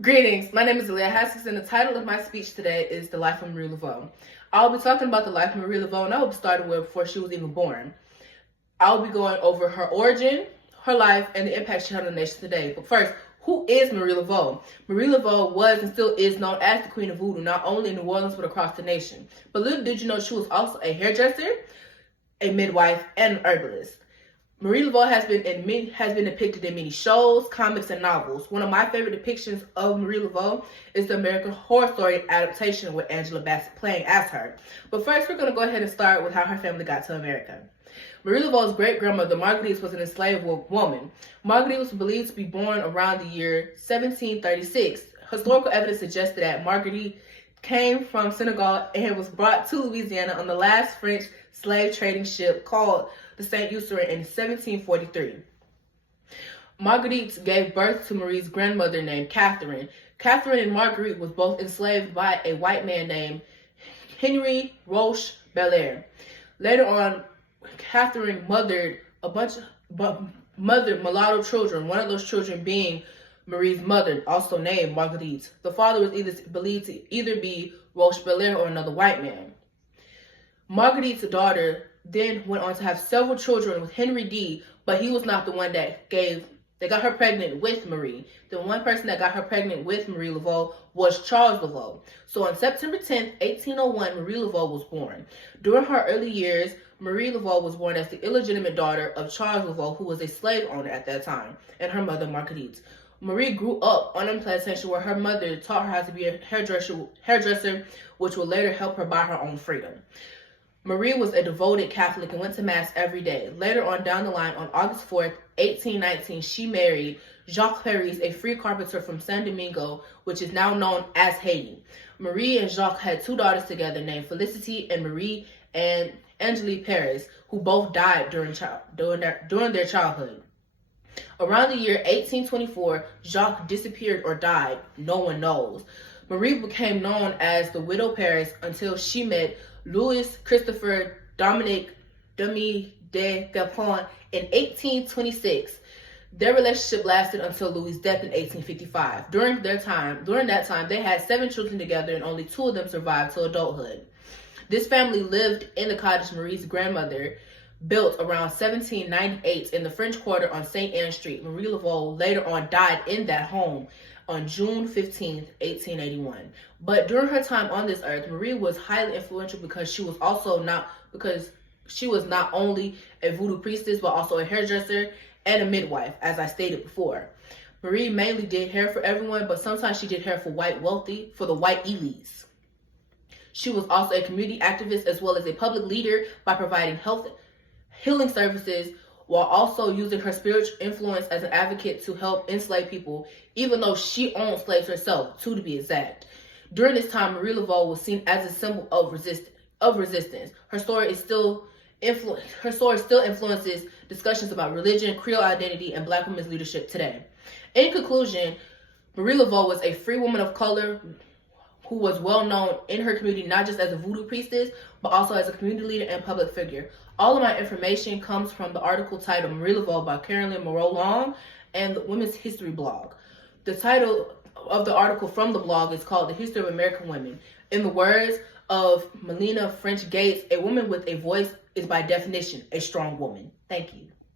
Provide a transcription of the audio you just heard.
Greetings, my name is Aaliyah Haskins, and the title of my speech today is The Life of Marie Laveau. I'll be talking about the life of Marie Laveau, and I will be starting with before she was even born. I'll be going over her origin, her life, and the impact she had on the nation today. But first, who is Marie Laveau? Marie Laveau was and still is known as the Queen of Voodoo, not only in New Orleans but across the nation. But little did you know she was also a hairdresser, a midwife, and an herbalist. Marie Laveau has been depicted in many shows, comics, and novels. One of my favorite depictions of Marie Laveau is the American Horror Story adaptation with Angela Bassett playing as her. But first, we're going to go ahead and start with how her family got to America. Marie Laveau's great-grandmother, Marguerite, was an enslaved woman. Marguerite was believed to be born around the year 1736. Historical evidence suggested that Marguerite came from Senegal and was brought to Louisiana on the last French slave trading ship called the St. Eustache in 1743. Marguerite gave birth to Marie's grandmother named Catherine. Catherine and Marguerite was both enslaved by a white man named Henry Roche Belair. Later on, Catherine mothered mulatto children, one of those children being Marie's mother, also named Marguerite. The father was believed to either be Roche Belair or another white man. Marguerite's daughter then went on to have several children with Henry D, but he was not the one that got her pregnant with Marie. The one person that got her pregnant with Marie Laveau was Charles Laveau. So on September 10th, 1801, Marie Laveau was born. During her early years, Marie Laveau was born as the illegitimate daughter of Charles Laveau, who was a slave owner at that time, and her mother, Marguerite. Marie grew up on a plantation where her mother taught her how to be a hairdresser, which would later help her buy her own freedom. Marie was a devoted Catholic and went to Mass every day. Later on down the line, on August 4th, 1819, she married Jacques Paris, a free carpenter from San Domingo, which is now known as Haiti. Marie and Jacques had two daughters together named Felicity and Marie and Angelique Paris, who both died during their childhood. Around the year 1824, Jacques disappeared or died. No one knows. Marie became known as the Widow Paris until she met Louis Christopher Dominique Demi de Gapon in 1826. Their relationship lasted until Louis' death in 1855. During that time, they had 7 children together, and only 2 of them survived to adulthood. This family lived in the cottage Marie's grandmother built around 1798 in the French Quarter on St. Anne Street. Marie Laveau later on died in that home on June 15, 1881. But during her time on this earth, Marie was highly influential because she was not only a voodoo priestess, but also a hairdresser and a midwife, as I stated before. Marie mainly did hair for everyone, but sometimes she did hair for the white elites. She was also a community activist as well as a public leader by providing healing services, while also using her spiritual influence as an advocate to help enslaved people, even though she owned slaves herself, 2 to be exact. During this time, Marie Laveau was seen as a symbol of resistance. Her story still influences discussions about religion, Creole identity, and Black women's leadership today. In conclusion, Marie Laveau was a free woman of color who was well known in her community, not just as a voodoo priestess, but also as a community leader and public figure. All of my information comes from the article titled Marie Laveau by Carolyn Moreau-Long and the Women's History blog. The title of the article from the blog is called The History of American Women. In the words of Melina French Gates, a woman with a voice is by definition a strong woman. Thank you.